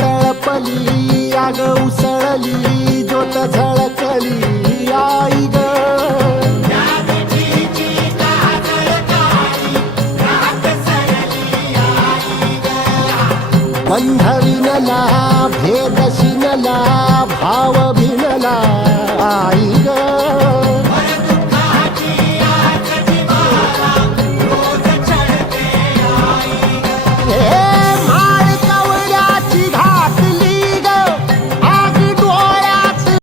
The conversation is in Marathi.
तळपली आग उसळली ज्योत झळकली आई ग बंध विनला भेद शिनला भाव भिनला आई